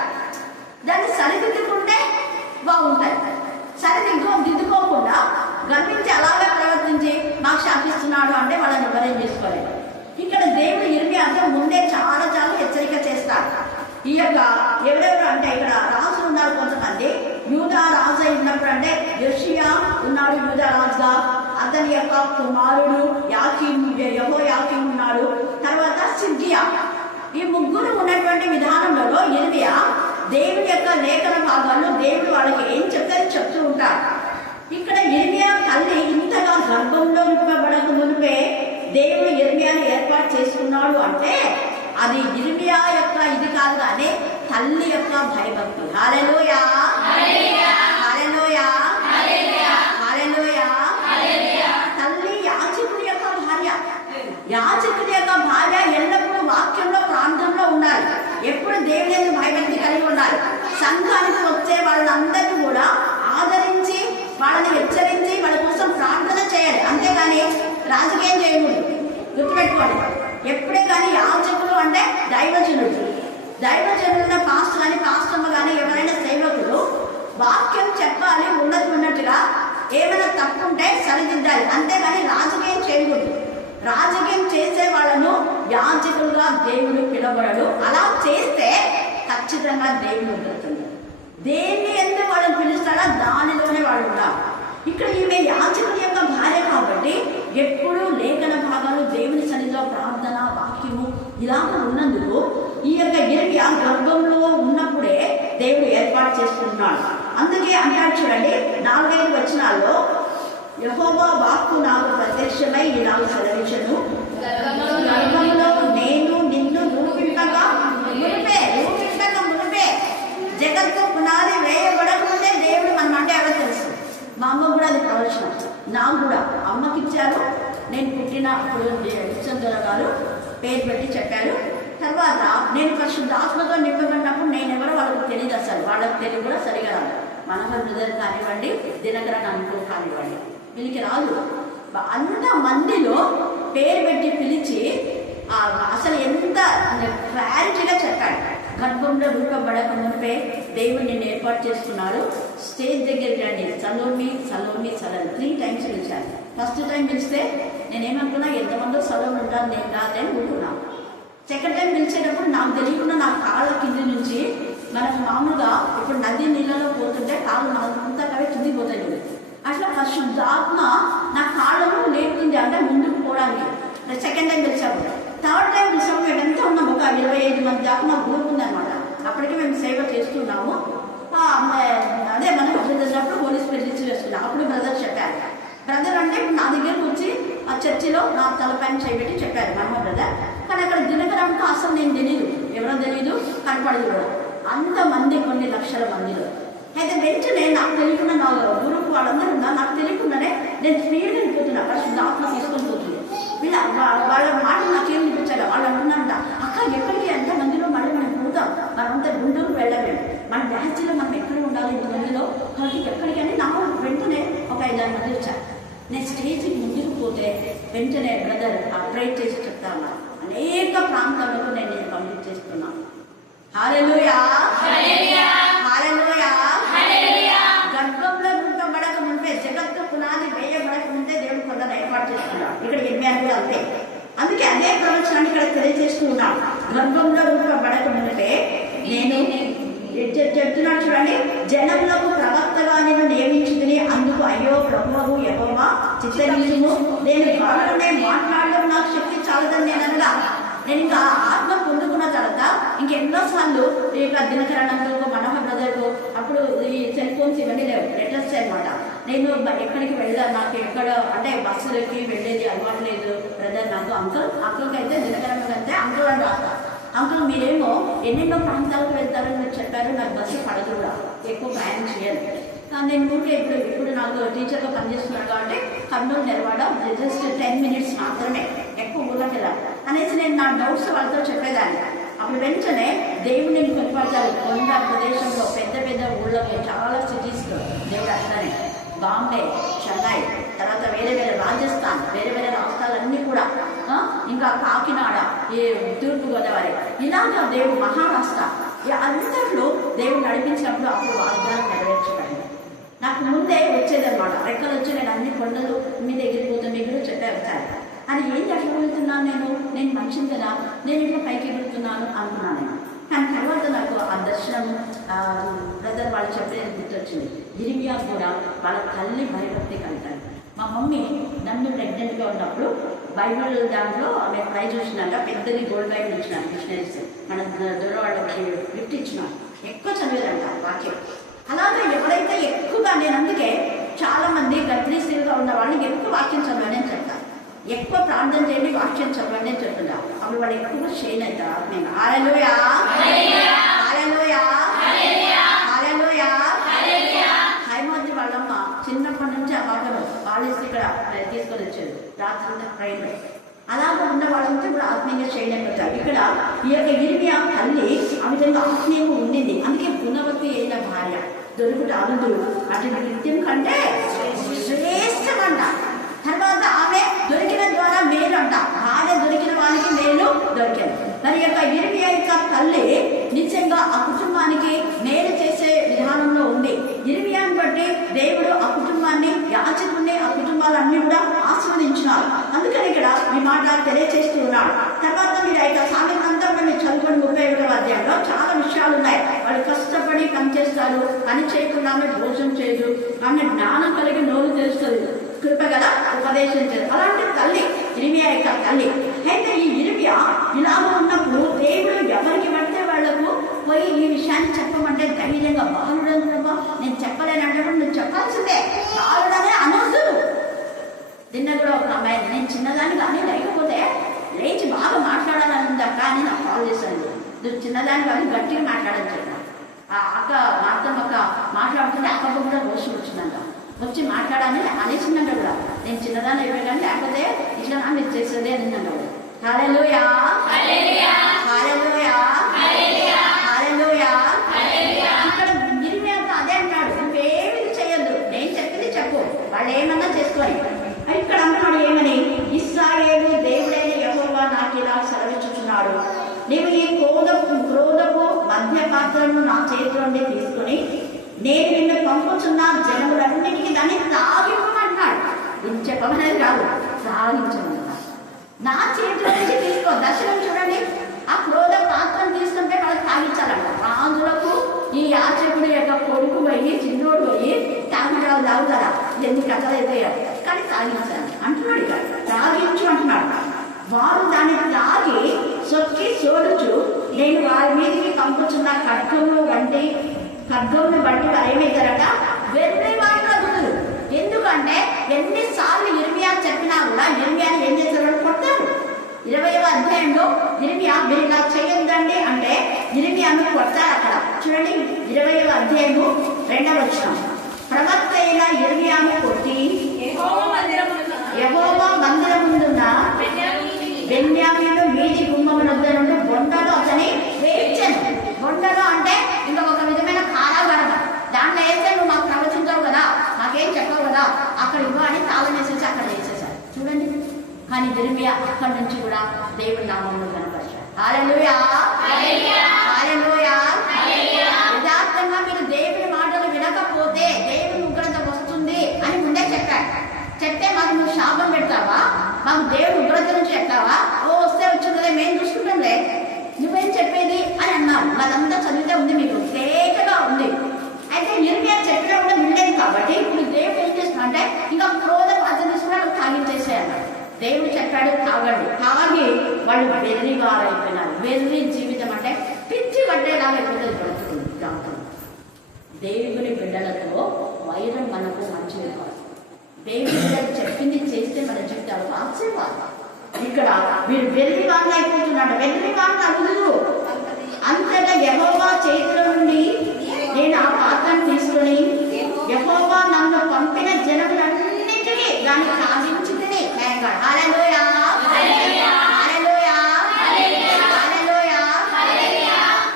దాన్ని సరిదిద్దుకుంటే బాగుంటాయి. దిద్దుకోకుండా గర్వించి అలాగే ప్రవర్తించి మాకు శాపిస్తున్నాడు అంటే వాళ్ళని ఎవరేం చేసుకోలేదు. ఇక్కడ దేవుడు ఇర్మియాతో ముందే చాలా చాలా హెచ్చరిక చేస్తాడు. ఈ యొక్క ఎవరెవరు అంటే ఇక్కడ రాజులు ఉన్నారు కొంతమంది. యూదా రాజు అయినప్పుడు అంటే యోషియా ఉన్నాడు యూదా రాజుగా, అతని యొక్క కుమారుడు యెహోయాకీం ఉన్నాడు, తర్వాత సిద్కియా. ఈ ముగ్గురు ఉన్నటువంటి విధానంలో ఇర్మియా దేవుని యొక్క లేఖన భాగాల్లో దేవుడు వాళ్ళకి ఏం చెప్తే చెప్తూ ఉంటాడు. ఇక్కడ ఇర్మియా తల్లి ఇంతగా గర్భంలో నింపబడక మునిపే దేవుడు ఇర్మియాని ఏర్పాటు చేసుకున్నాడు అంటే అది ఇర్మియా యొక్క ఇది కాదు కానీ తల్లి యొక్క భయభక్తి. హల్లెలూయా, హల్లెలూయా, హల్లెలూయా. తల్లి యాజకుడి యొక్క భార్య. యాజకుడి యొక్క భార్య ఎల్లప్పుడూ వాక్యంలో ప్రాంతంలో ఉండాలి. ఎప్పుడు దేవుని భయభక్తి కలిగి ఉండాలి. సంఘానికి వచ్చే వాళ్ళందరినీ కూడా ఆదరించి వాళ్ళని హెచ్చరించి వాళ్ళ కోసం ప్రార్థన చేయాలి. అంతేగాని రాజకీయం చేయకూడదు. గుర్తుపెట్టుకోండి. ఎప్పుడే కానీ యాజకులు అంటే దైవజనుల పాస్టర్ కానీ పాస్టమ్మ కానీ ఎవరైనా సేవకులు వాక్యం చెప్పాలి. ఉన్నట్టుగా ఏమైనా తప్పు ఉంటే సరిదిద్దాలి. అంతేగాని రాజకీయం చేయకూడదు. రాజకీయం చేసే వాళ్ళను యాజకులుగా దేవుడు పిలవడడు. అలా చేస్తే ఖచ్చితంగా దేవుడు ఉద్ధరిస్తుంది. దేన్ని ఎందుకు వాళ్ళని పిలుస్తాడో దానిలోనే వాళ్ళు ఉంటారు. ఇక్కడ ఈమె యాజకుడి యొక్క భార్య కాబట్టి ఎప్పుడూ లేఖన భాగాలు దేవుని సన్నిధిలో ప్రార్థన వాక్యము ఇలాగ ఉన్నందుకు ఈ యొక్క ఇర్మియా గర్భంలో ఉన్నప్పుడే దేవుడు ఏర్పాటు చేసుకుంటున్నాడు. అందుకే అంటాడు చూడండి 4-5 వచనాల్లో, యెహోవా వాక్కు నాకు ప్రత్యక్షమై ఇలాగ సెలవించెను, గర్భంలో నేను నిన్ను రూపింపక మునిపే జగత్తు పునాది వేయబడకముందే దేవుడు మన అంటే ఎవరో తెలుసు. మా అమ్మ కూడా అది ప్రవచనం. నాకు కూడా అమ్మకి ఇచ్చారు. నేను పుట్టినప్పుడు విశ్వంధర గారు పేరు పెట్టి చెప్పారు. తర్వాత నేను పరిశుద్ధాత్మతో నింపబడినప్పుడు నేను ఎవరో వాళ్ళకి తెలియదు. అసలు వాళ్ళకి తెలియదు కూడా సరిగా రాదు. మనోహర్ బ్రదర్ కానివ్వండి, దినకరన్ అంకుల్ కానివ్వండి, వీళ్ళకి రాదు. అంత మందిలో పేరు పెట్టి పిలిచి గర్భంలో రూపబడక మునిపే దేవుడు నిన్ను ఏర్పాటు చేసుకున్నాడు. స్టేజ్ దగ్గరికి రండి, సలోమి సలోమి సలోమి 3 times పిలిచాను. ఫస్ట్ టైం పిలిస్తే నేనేమనుకున్నా, ఎంతమందో సలోమి ఉంటాను, నేను రాదని అనుకున్నాను. సెకండ్ టైం పిలిచేటప్పుడు నాకు తెలియకుండా నా కాళ్ళ కింది నుంచి, మనకు మామూలుగా ఇప్పుడు నది నీళ్ళలో పోతుంటే కాళ్ళు అంతా కవి కిందికి పోతాయి. అట్లా పరిశుద్ధాత్మ నా కాళ్ళను లేపుతుంది, అంటే ముందుకు పోవడానికి. సెకండ్ టైం పిలిచాము. థర్డ్ టైం పిలిచాము. మేము ఎంత ఉన్నాం, ఒక 25 మంది దాకా మా గ్రూప్ ఉందన్నమాట. అప్పటికి మేము సేవ చేస్తున్నాము. అదే మనం వచ్చినప్పుడు పోలీస్ పెళ్లి వేసుకున్నాం. అప్పుడు బ్రదర్ చెప్పారు. బ్రదర్ అంటే ఇప్పుడు నా దగ్గరకు వచ్చి ఆ చర్చిలో నా తలపైన చేయబెట్టి చెప్పారు మా బ్రదర్. కానీ అక్కడ దినకరంతో అసలు నేను తెలియదు, ఎవరో తెలియదు, కనపడదు కూడా. అంతమంది, కొన్ని లక్షల మందిలో. అయితే వెంటనే నాకు తెలియకుండా నా గ్రూప్ వాళ్ళందరూ ఉన్నా, నాకు తెలియకుండానే నేను స్పీడ్గా వెళ్ళిపోతున్నా. ఫస్ట్ ఆత్మ తీసుకొని పోతుంది. వాళ్ళ మాటలు నాకేం వినిపించాలి. వాళ్ళు అంటున్నారంట, అక్క ఎక్కడికి ఎంతమందిలో మళ్ళీ మనం పోతాం, మనమంతా గుంటూరు వెళ్ళలేము, మన బ్యాచ్లో మనం ఎక్కడ ఉండాలి ఇంతమందిలో, కాబట్టి ఎక్కడికి అని నా వెంటనే ఒక 5-6 మంది వచ్చారు. నేను స్టేజ్కి ముందుకు పోతే వెంటనే బ్రదర్ అప్రైట్ చేసి చెప్తా ఉన్నా, అనేక ప్రాంతాలకు నేను కంప్లీట్ చేస్తున్నాను. హల్లెలూయా, హల్లెలూయా. గర్భంలో రూపబడక ముందే, జగత్తు పునాది వేయబడక ముందే దేవుడు కొందరు ఏర్పాటు చేస్తున్నాడు. ఇక్కడ 80 కూడా అంతే. అందుకే అదే ప్రవచనాన్ని ఇక్కడ తెలియజేస్తూ ఉన్నాడు. గర్భంలో రూపబడక ముందే నేను చెప్తున్నాడు చూడండి, జనములకు ప్రవక్తగా నేను నియమించుకుని, అందుకు అయ్యో ప్రభువు యెహోవా చిత్తగించుము, నేను బాగానే మాట్లాడడం నాకు శక్తి చాలదని నేను అనగా, నేను ఇంకా ఆత్మ పొందుకున్న తర్వాత ఇంకెన్నోసార్లు ఈ యొక్క దినకరణంతో మనోహర్ బ్రదర్కు అప్పుడు ఈ సెల్ ఫోన్స్ ఇవన్నీ లేవు, లెటర్స్ అనమాట. నేను ఎక్కడికి వెళ్ళాను, నాకు ఎక్కడ అంటే బస్సులకి వెళ్ళేది అలవాటు లేదు బ్రదర్. నాకు అంకుల్కి అయితే దినకరణం అయితే అంకుల్ అని రాస్తా. అంకుల్ మీరేమో ఎన్నెన్నో ప్రాంతాలకు వెళ్తారని మీరు చెప్పారు, నాకు బస్సు పడదు కూడా, ఎక్కువ ప్రయాణం చేయాలి. కానీ నేను ఊరికే ఇప్పుడు నాకు టీచర్గా పనిచేస్తున్నాను కాబట్టి కర్నూలు నిలబడ జస్ట్ 10 minutes మాత్రమే, ఎక్కువ ఊళ్ళకి వెళ్ళాలి అనేసి నేను నా డౌట్స్ వాళ్ళతో చెప్పేదాన్ని. అప్పుడు వెంటనే దేవుడు నేను కొనిపడతాడు. కొండ ప్రదేశంలో పెద్ద పెద్ద ఊళ్ళకి, చాలా సిటీస్లో దేవుడు అట్లానే, బాంబే, చెన్నై, తర్వాత వేరే వేరే రాజస్థాన్, వేరే వేరే రాష్ట్రాలన్నీ కూడా, ఇంకా కాకినాడ, ఈ తూర్పుగోదావరి, ఇలాగా దేవుడు మహారాష్ట్ర, అంతట్లో దేవుడు నడిపించినప్పుడు అప్పుడు వాగ్దానం నెరవేర్చబడింది. నాకు ముందే వచ్చేదన్నమాట, రెక్కలు వచ్చి నేను అన్ని కొండలు మీద ఎగిరిపోతాను, మీకు కూడా చెప్పారు సార్. అది ఏంటి అట్లా వెళ్తున్నాను, నేను మనిషిని కదా, నేను ఇట్లా పైకి ఎగురుతున్నాను అనుకున్నాను నేను. కానీ తర్వాత నాకు ఆ దర్శనం బ్రదర్ వాళ్ళు చెప్పేది గుర్తొచ్చింది. ఇర్మియా కూడా వాళ్ళ తల్లి భయభక్తి కలిగారు. మా మమ్మీ నన్ను ప్రెగ్నెంట్గా ఉన్నప్పుడు బైబిల్ దాంట్లో ఆమె ప్రైజ్ వచ్చినాక పెద్దది గోల్డ్ బైబిల్ ఇచ్చినాను, మిషనరీస్ మన దూరవాళ్ళకి గిఫ్ట్ ఇచ్చినాను. ఎక్కువ చదివేదంట వాక్యం. అలాగే ఎవరైతే ఎక్కువగా, నేను అందుకే చాలామంది గర్భిణీ స్త్రీలుగా ఉన్న వాళ్ళకి ఎక్కువ వాక్యం చదవండి అని చెప్తాను, ఎక్కువ ప్రార్థన చేయండి, వాక్యం చదవండి అని చెప్తున్నా. అప్పుడు వాళ్ళు ఎక్కువ షేన్ అవుతారు ఆత్మీయంగా. హల్లెలూయా, హల్లెలూయా, హల్లెలూయా. హైమాద్రి వాళ్ళమ్మ చిన్నప్పటి నుంచి ఆ పాటలు పాలిస్తే ఇక్కడ తీసుకొని వచ్చారు, రాత్రి ట్రైన్లో. అలాగే ఉన్న వాళ్ళంతా ఇప్పుడు ఆత్మీయంగా షేన్ అయిపోతారు. ఇక్కడ ఈ యొక్క ఇర్మియా తల్లి ఆ విధంగా ఆత్మీయంగా ఉండింది. అందుకే గుణవతి అయిన భార్య దొరుకుట అరుదులు, అటువంటి నిత్యం కంటే శ్రేష్టమంట. తర్వాత ఆమె దొరికిన ద్వారా మేలు అంట, భార్య దొరికిన వాళ్ళకి మేలు దొరికింది. మరి యొక్క ఇర్మియా యొక్క తల్లి నిజంగా ఆ కుటుంబానికి మేలు చేసే విధానంలో ఉంది. ఇర్మియాని బట్టి దేవుడు ఆ కుటుంబాన్ని, యాజకుడిని, ఆ కుటుంబాలన్నీ కూడా ఆశీర్వదించినారు. అందుకని ఇక్కడ ఈ మాట తెలియజేస్తూ ఉన్నాడు. తర్వాత మీరు అయితే సామెతంతా మీరు చదువుకొని 31వ అధ్యాయంలో చాలా విషయాలు ఉన్నాయి. వాళ్ళు కష్టపడి పని చేస్తారు, పని చేయకుండానే భోజనం చేయదు, అన్న జ్ఞానం కలిగి నోరు తెలుస్తుంది, కృప కదా ఉపదేశం చేయదు. అలాంటి తల్లి ఇర్మియా యొక్క తల్లి. అయితే ఈ ఇర్మియా ఇలాగ ఉన్నప్పుడు దేవుడు ఎవరికి పడితే వాళ్లకు పోయి ఈ విషయాన్ని చెప్పమంటే ధైర్యంగా, బాలుడమ్మా నేను చెప్పలేనంటే నువ్వు చెప్పాల్సిందే, బాలుడనే అనొద్దు. నిన్న కూడా ఒక అమ్మాయి, నేను చిన్నదాన్ని కానీ లేకపోతే లేచి బాగా మాట్లాడాలని ఉందక్క అని నాకు కాల్ చేశాను. నువ్వు చిన్నదాన్ని కానీ గట్టిగా మాట్లాడని చెప్పాను. ఆ అక్క మాత్రం అక్క మాట్లాడుతుంటే అక్కకు కూడా రోషం వచ్చిందంట, వచ్చి మాట్లాడాలని అనేసిందంట కూడా. నేను చిన్నదాన్ని అయిపోయాను, లేకపోతే ఇట్లా నా మీరు చేసేది అనిందంట కూడా. హల్లెలూయా, హల్లెలూయా, హల్లెలూయా. ఇక్కడ ఇర్మియాతో అదే అంటాడు, నువ్వేమి చేయొద్దు, నేను చెప్పింది చెప్పు, వాళ్ళు ఏమన్నా చేసుకొని. ఇక్కడ అంటున్నాడు ఏమని, ఇశ్రాయేలు దేవుడైన యెహోవా నాకు ఇలా సెలవిచ్చుచున్నాడు, నీవు ఈ క్రోధపు మధ్య పాత్రను నా చేతిలో నుండి తీసుకుని నేను నిన్ను పంపుతున్న జనములన్నిటికీ దాన్ని త్రాగించమన్నాడు. ఇది చెప్పమనేది కాదు, త్రాగించమన్నాడు. నా చేతిలో నుంచి తీసుకో. దర్శనం చూడండి, ఆ క్రోధ పాత్రను తీసుకుంటే వాళ్ళకి తాగించాలంట. రాజులకు ఈ యాచకుడి యొక్క కొడుకు పోయి చిన్నోడు పోయి తాగడాలు తాగుతారా? ఎందుకు అక్కడైపోయారు, కానీ తాగించాలి అంటున్నాడు. ఇక తాగించు అంటున్నాడు. వారు దాన్ని తాగి సొక్కి సోడుచు నేను వారి మీదకి పంపుతున్న ఖడ్గమును బట్టి వారు ఏమవుతారట? వెర్రి వాటిలో గురులు. ఎందుకంటే ఎన్నిసార్లు ఇర్మియా చెప్పినా కూడా ఇర్మియాని ఏం చేస్తారు? కొడతారు. 20వ అధ్యాయంలో ఇర్మియా మీరు ఇలా చేయొద్దండి అంటే ఇర్మియాను కొడతారు. అక్కడ చూడండి 20వ అధ్యాయము 2వ వచనం. ప్రవక్త అయిన ఇర్మియాను కొట్టి యెహోవా మందిరముందున్న బెన్యామీను వీధి గుమ్మముల వద్ద నుండి బొండలో అతని వేయించాను. బొండలో అంటే ఇంకా ఒక విధమైన కారాగారం. దాంట్లో వేస్తే నువ్వు మాకు ప్రవచించావు కదా, నాకేం చెప్పావు కదా, అక్కడ ఇవ్వ అని తాళం వేసేసి అక్కడ వేసేసారు. చూడండి, కానీ ఇర్మియా అక్కడి నుంచి కూడా దేవుడి నామమును కనపరిచాడు. హల్లెలూయా, హల్లెలూయా. యథార్థంగా మీరు దేవుడి మాటలు వినకపోతే దేవుని ఉగ్రత వస్తుంది అని ముందే చెప్పాడు. చెప్తే మాకు నువ్వు శాపం పెడతావా, మాకు దేవుడు ఉగ్రత నుంచి ఎట్టావా? ఓ వస్తే వచ్చిందే, మేము చూసుకుంటాంలే, నువ్వేం చెప్పేది అని అన్నాను. అదంతా చదివితే ఉంది, మీకు తేటగా ఉంది. అయితే ఇర్మియా చెప్పినా కూడా వినలేదు కాబట్టి ఇప్పుడు దేవుడు ఏం చేస్తున్నా అంటే ఇంకా క్రోధ పాత్ర తాగించేసేయాలి. దేవుడు చెప్పాడు తాగండి. తాగి వాళ్ళు వెర్రి వారైపోయినారు. వెర్రి జీవితం అంటే పిచ్చి పట్టేలాగా అయిపోతుంది బ్రతుకు. దేవుని బిడ్డలతో వైరం మనకు మంచిది కాదు. దేవుడి బిడ్డలు చెప్పింది చేస్తే మన జీవితాలు ఆశీర్వాదం. ఇక్కడ వీడు వెర్రి వాడిని అయిపోతున్నాడు. వెర్రి వాడిని అడుగుదు. అంతటా యెహోవా చేతిలో నుండి నేను ఆ పాత్రను తీసుకుని యెహోవా నన్ను పంపిన జనములన్నిటికీ దాన్ని సాధించుకుని హల్లెలూయా, హల్లెలూయా, హల్లెలూయా.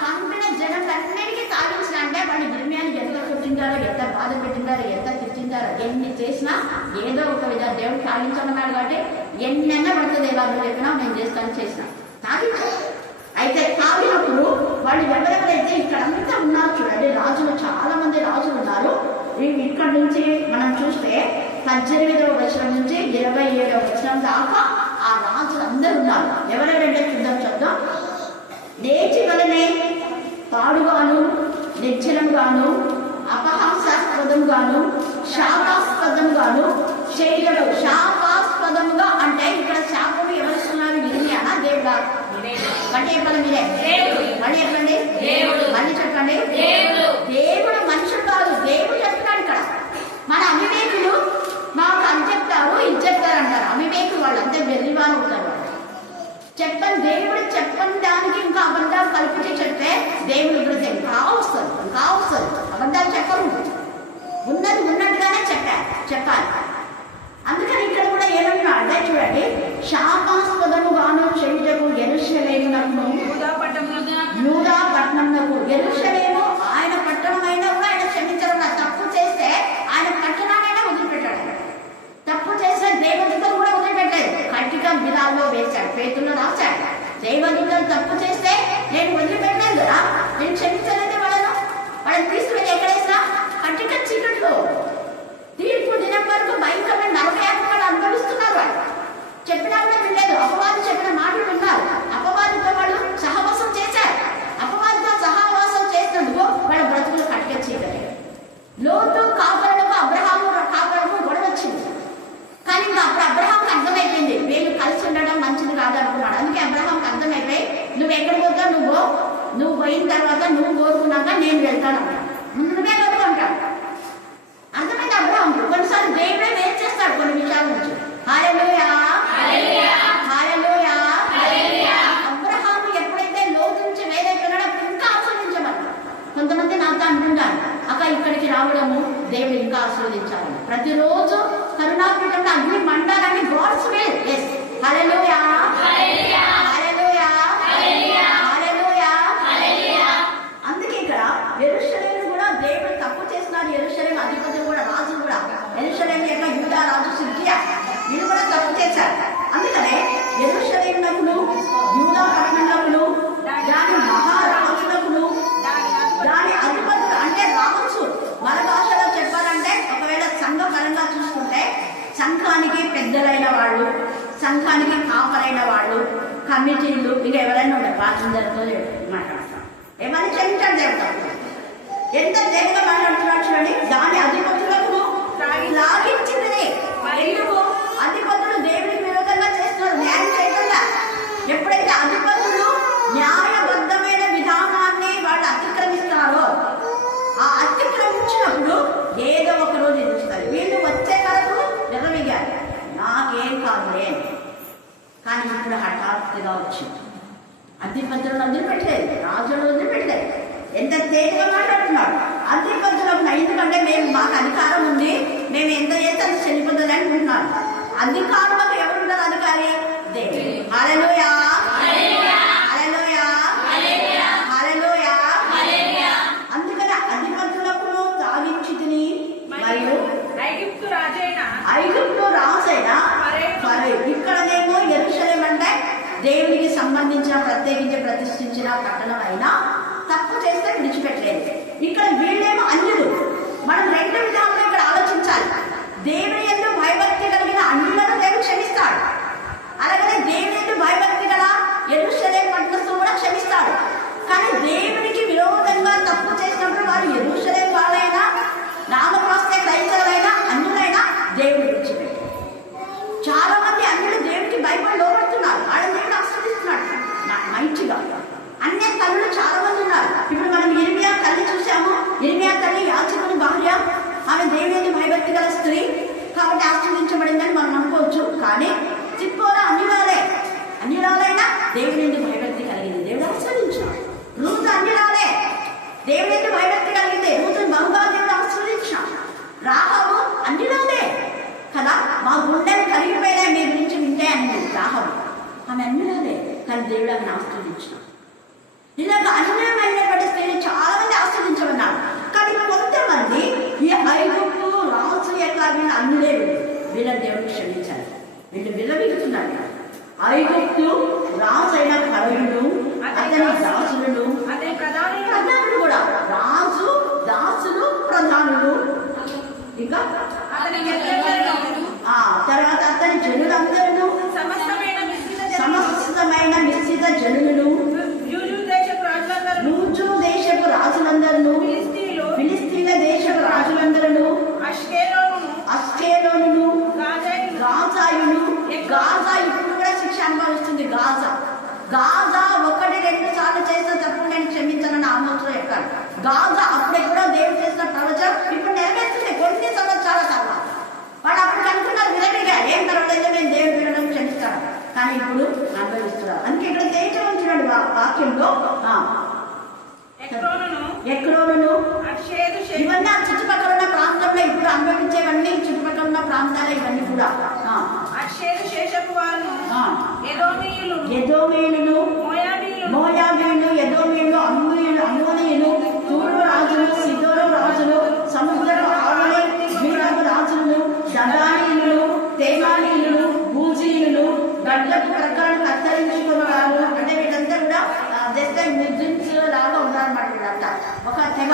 పంపిన జనములన్నిటికీ సాధించిన అంటే వాళ్ళు ఇర్మియాని ఎంత కొట్టింటారో, ఎంత బాధ పెట్టింటారో, ఎంత తిట్టింటారో, ఎన్ని చేసినా ఏదో ఒక విధంగా దేవుడు సాధించమన్నాడు కాబట్టి ఎన్నెన్నా పడుతుంది. ఎవరు చెప్పినా నేను చేస్తాను, చేసిన సాధించాను. అయితే తాగినప్పుడు వాళ్ళు ఎవరెవరైతే ఇక్కడంతా ఉన్నారు చూడండి, రాజులు చాలా మంది రాజులు ఉన్నారు. ఇక్కడ నుంచి మనం చూస్తే 18వ వచనం నుంచి 27వ వచనం దాకా ఆ రాజులు అందరూ ఉన్నారు. ఎవరెవరంటే చూద్దాం. నేటి వలనే పాడుగాను, నిర్జనంగాను, అపహాసాస్పదంగాను, శాపాస్పదంగాను చేయడం. శాపాస్పదంగా అంటే ఇక్కడ శాపము ఎవరిస్తున్నారు? ఇర్మియానా, దేవుడా? మళ్ళీ చెప్పండి, మీరే మళ్ళీ చెప్పండి, మళ్ళీ చెప్పండి. దేవుడు మనుషులు కాదు, దేవుడు చెప్తాడు. ఇక్కడ మన అవివేకులు మాకు అది చెప్తారు, ఇది చెప్తారు అంటారు. అవివేకులు వాళ్ళంతా వెర్రివారు ఉంటారు. చెప్పని దేవుడు చెప్పని దానికి ఇంకా అబద్ధాలు కల్పించి చెప్తే దేవుడు ఉగ్రత ఇంకా వస్తుంది. అబద్ధాలు చెప్పరు, ఉన్నది ఉన్నట్టుగానే చెప్పాలి. అందుకని ఇక్కడ కూడా ఏమన్నా అంటే చూడండి, శాపాస్పదముగాను చేయుటకు యెరూషలేమునకు, యూదా పట్టణమునకు. యెరూషలేము ఆయన పట్టణమైనా కూడా ఆయన క్షమించడం. తప్పు చేస్తే ఆయన పట్టణాన్నైనా వదిలిపెట్టాడు. తప్పు చేస్తే దేవదూతలు కూడా వదిలిపెట్టాడు. కట్టిక విధాల్లో వేశాడు, పేతుల్లో రాశాడు. దేవదూతలు తప్పు చేస్తే నేను వదిలిపెట్టాను కదా, నేను క్షమించలేదు వాళ్ళని తీసుకుని ఎక్కడేసినా కట్టిక చీకట్లో తీర్పు దినం వరకు భయంకరమైన నరకయాతనలు అనుభవిస్తున్నారు. వాళ్ళు చెప్పినా కూడా వినలేదు. అపవాది చెప్పిన మాటలు విన్నారు. అపవాదితో వాళ్ళు సహవాసం చేశారు. అపవాదితో సహవాసం చేసినందుకు వాళ్ళ బ్రతుకులు కట్టిక చీకటి. లోతు కాపరులకు, అబ్రహాము కాపరులకు గొడవ వచ్చింది. కానీ ఇంకా అప్పుడు అబ్రహాంకి అర్థమైపోయింది వీళ్ళు కలిసి ఉండడం మంచిది కాదనుకున్నాడు. అందుకే అబ్రహాంకి అర్థమైపోయి నువ్వు ఎక్కడికి పోతావు, నువ్వు పోయిన తర్వాత నువ్వు కోరుకున్నాక నేను వెళ్తాను అంటాడు. ముందుగా కోరుకుంటాడు. అర్థమైంది అబ్రహాంకు. కొన్నిసార్లు దేవుడే వేరు చేస్తాడు కొన్ని విషయాల నుంచి. హల్లెలూయా, హల్లెలూయా. అబ్రహాము ఎప్పుడైతే లోతు నుంచి వేరైపోయినాడో అప్పుడు ఇంకా ఆస్వాదించమని కొంతమంది నాతో అంటుంటారు, అక్క ఇక్కడికి రావడము దేవుడు ఇంకా ఆస్వాదించాలి. ప్రతిరోజు కరుణాపీఠంలో అగ్ని మండాలని గాడ్స్ విల్. yes, హల్లెలూయా, హల్లెలూయా, హల్లెలూయా. అందుకే ఇక్కడ యెరూషలేము కూడా దేవుడు తప్పు చేస్తున్నారు. యెరూషలేము అధిపతులు కూడా, రాజు కూడా, యెరూషలేము యొక్క యూదా రాజు సిద్కియా, వీళ్ళు కూడా కాపరైన వాళ్ళు, కమిటీలు, ఇక ఎవరైనా ఉంటారు వాళ్ళందరితో మాట్లాడతాం. ఏమని క్షమించండి దేవుడు. ఎంత తేలిగా మాట్లాడుతున్నాడు చూడండి. దాని అధిపతులకు లాగించింది. ఎందుకు? అధిపతులు దేవుడికి విరోధంగా చేస్తున్నారు, న్యాయం చేయకుండా. ఎప్పుడైతే అధిపతులు న్యాయబద్ధమైన విధానాన్ని వాళ్ళు అతిక్రమిస్తారో, ఆ అతిక్రమించినప్పుడు ఏదో ఒక రోజు ఎదురుస్తారు. వీళ్ళు వచ్చే వరకు విరవిగారు, నాకేం కాదులే. కానీ ఇప్పుడు హఠాత్తుగా వచ్చింది. అధిపతులను వదిలిపెట్టలేదు, రాజులను వదిలిపెట్టలేదు. ఎంత తేలిగా మాట్లాడుతున్నాడు. అధిపతులకు ఎందుకంటే మాకు అధికారం ఉంది, మేము ఎంత చేస్తే అది చెల్లిపోతుంది అనుకుంటున్నాను. అధికారులకు ఎవరున్నారు? అధికారి దేవుడు. హల్లెలూయా, హల్లెలూయా, హల్లెలూయా. అందుకని అధిపతులకు తాగించితిని మరియు ఐగుప్తు రాజైన ఫరో. ఇక్కడనేమో యెరూషలేము అంటే దేవునికి సంబంధించిన ప్రత్యేకించి ప్రతిష్ఠించిన పట్టణం అయినా తప్పు చేస్తే విడిచిపెట్టలేదు. ఇక్కడ వీళ్ళేమో అన్యులు. మనం రెండు విధాలుగా ఇక్కడ ఆలోచించాలి. దేవుని యందు భయభక్తి కలిగిన అన్యులను దేవుడు క్షమిస్తాడు. అలాగే దేవుని యందు భయభక్తి గల యెరూషలేము పట్టణస్థులను కూడా క్షమిస్తాడు. కానీ దేవునికి విరోధంగా తప్పు చేసినప్పుడు వారు యెరూషలేము వాళ్ళైనా, నామకాస్త క్రైస్తవులైనా, అన్యులైనా దేవుడు విడిచిపెట్టాడు. చాలా మంది అన్యులు దేవుడికి భయపడి లోపడుతున్నారు. వాళ్ళని దేవుడు ఆస్వాదిస్తున్నాడు మంచిగా. అన్య తల్లులు చాలా మంది ఉన్నారు. ఇప్పుడు మనం ఇర్మియా తల్లి చూసాము. ఇర్మియా తల్లి యాజకుని భార్య, ఆమె దేవుని భయభక్తి గల స్త్రీ కాబట్టి ఆస్వాదించబడిందని మనం అనుకోవచ్చు. కానీ సిప్పోరా అన్యురాలైనా దేవుని భయభక్తి కలిగింది, దేవుడు ఆస్వాదించాడు. రూతు అన్యురాలే, దేవుని భయభక్తి కలిగింది, రూతుని బహుగా దేవుడు ఆస్వాదించాడు. రాహాబు అన్యురాలే కదా, మా గుండెలు కరిగిపోయినా మీ గురించి వింటే అని రాహాబు, ఆమె అన్యురాలే, కానీ దేవుడు ఆమెను ఆస్వాదించాడు. ఇలాగ అన్యమైనటువంటి స్త్రీని చాలా మంది ఆస్వాదించమన్నారు. కానీ కొంతమంది ఈ ఐగుప్తు రాజు యొక్క అన్యులే వీళ్ళ దేవుడు క్షమించాలి. వీళ్ళు విలవిగుతున్నారు. ఐగుప్తు రాజు అయిన ఫరోను, అతని దాసులను, ప్రధానులు కూడా, రాజు దాసులు ప్రధానులు, ఇంకా తర్వాత అతని జనులందరూ, సమస్తమైన మిశ్రిత జనులను, రూజు దేశపు రాజులందరూ, ఫిలిస్తీన్ల దేశపు రాజులందరూ, అష్కేలోను, గాజాయును. గాజా ఇప్పుడు కూడా శిక్ష అనుభవిస్తుంది. గాజా 1-2 సార్లు చేసిన తప్పు నేను క్షమించనని ఆమోత్సరం ఎక్కాడు. గాజా అప్పుడెప్పుడో దేవుడు చేసిన ప్రవచనం ఇప్పుడు నెరవేరుతుంది కొన్ని సంవత్సరాల తర్వాత. వాడు అప్పుడు అనుకున్నారు విరవిగా, ఏం తర్వాత నేను దేవుడు వినడం క్షమిస్తాడు. కానీ ఇప్పుడు అనుభవిస్తున్నారు. అందుకే ఇక్కడ తేజవంతుడు వాక్యంలో ఎక్రోను ఇవన్నీ ఆ చుట్టుపక్కల ఉన్న ప్రాంతంలో ఇప్పుడు అనుభవించేవన్నీ చుట్టుపక్కల ఉన్న ప్రాంతాలే ఇవన్నీ కూడా. ఎదోమీయులు, మోయాబీయులు, ఎదోమీయులు, అమ్మోనీయులు, తూరు రాజులు, సిదోను రాజులు, సముద్రపు ఆవలి ద్వీపపు రాజులు, దదానీయులు, తేమానీయులు, భూజీయులు, గడ్డపు ప్రకారం కత్తరించుకున్నారు. అంటే వీళ్ళంతా కూడా జస్ట్ ముస్లిమ్స్ లాగా ఉన్నారన్నమాట. వీళ్ళంతా ఒక తెగ.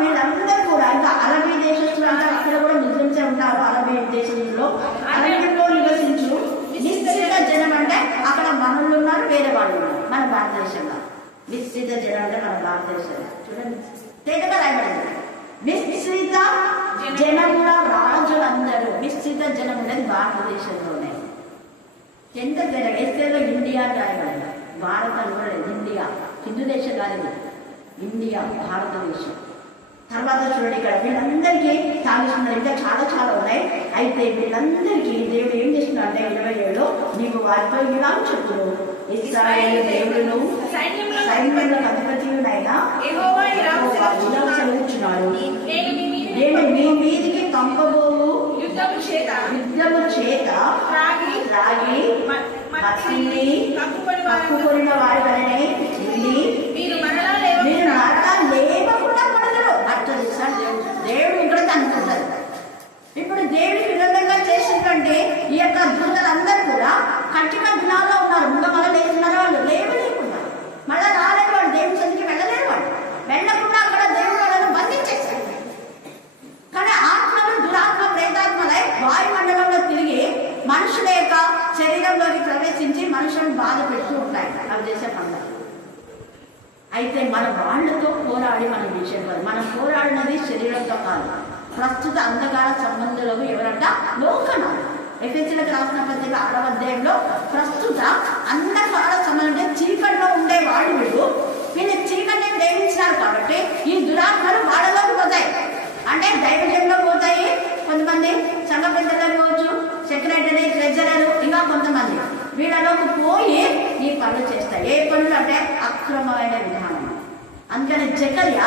వీళ్ళందరూ కూడా ఇంకా అరబీ దేశస్తులు అంటారు. అక్కడ కూడా ముస్లిమ్సే ఉంటారు. అరబీ దేశంలో అరబీలో నివసించు నిశ్చిత జనం అంటే అక్కడ మనలు ఉన్నారు, వేరే వాళ్ళు ఉన్నారు. మన భారతదేశంలో నిశ్చిత జనం అంటే మన భారతదేశంలో చూడండి తేటగా రాయబడింది. మిశ్రిత జనముల రాజులందరూ, మిశ్రిత జనం అనేది భారతదేశంలోనే. ఎంత తేడా ఎస్ఏలో ఇండియా రాయబడింది. భారతం కూడా ఇండియా, హిందూ దేశం కాదు, ఇండియా భారతదేశం. తర్వాత చూడండి ఇక్కడ వీళ్ళందరికీ సాగిస్తున్నారు. ఇంకా చాలా ఉన్నాయి. అయితే వీళ్ళందరికీ దేవుడు ఏం చేస్తున్నారు అంటే 27లో నీకు వారితో ఇలా చెప్పులు, ఇశ్రాయేలు దేవుడును సైన్యములకు అధిపతియునైనా యెహోవా సెలవిచ్చున్నాడు, నేను మీ మీదికి పంపబోవు యుద్ధము చేత రాగి మట్టిని కప్పుకొనిన వారి వలనే మీరు మరలా లేవకుండా పడగరు. అట్లా దేవుడు ఇక్కడ అనుకుంటారు. ఇప్పుడు దేవుడికి విరోధంగా చేసినటువంటి ఈ యొక్క దూతలందరూ కూడా కఠిన దినాల్లో ఉన్నారు. ఇంకా మళ్ళీ లేకున్నారు, వాళ్ళు లేవలేకుండా మళ్ళీ రాలేదు. వాళ్ళు దేవుడి సన్నిధికి వెళ్ళలేరు. వాళ్ళు వెళ్ళకుండా అక్కడ దేవుడు వాళ్ళను బంధించేస్తారు. కానీ ఆత్మలు దురాత్మ ప్రేతాత్మలై వాయుమండలంలో తిరిగి మనుషుల యొక్క శరీరంలోకి ప్రవేశించి అయితే మన వాళ్ళతో పోరాడి మనం విషయం కాదు. మనం పోరాడినది శరీరంతో కాదు, ప్రస్తుత అంధకార సంబంధులకు ఎవరంట లోకనాలు. ఎఫెసీయులకు రాసిన పత్రిక 6వ అధ్యాయంలో ప్రస్తుత అంధకార సంబంధం చీకట్లో ఉండే వాళ్ళు వీళ్ళు చీకటిని ప్రేమించినారు కాబట్టి ఈ దురాత్మలు వాళ్ళలోకి పోతాయి. అంటే దైవజంలో పోతాయి, కొంతమంది సంఘ పెద్దలకు పోవచ్చు, సెక్రటరీ, ట్రెజరర్, ఇంకా కొంతమంది వీళ్ళలోకి పోయి ఈ పనులు చేస్తాయి. ఏ పనులు అంటే అక్రమమైన విధానం. అందుకని జకర్యా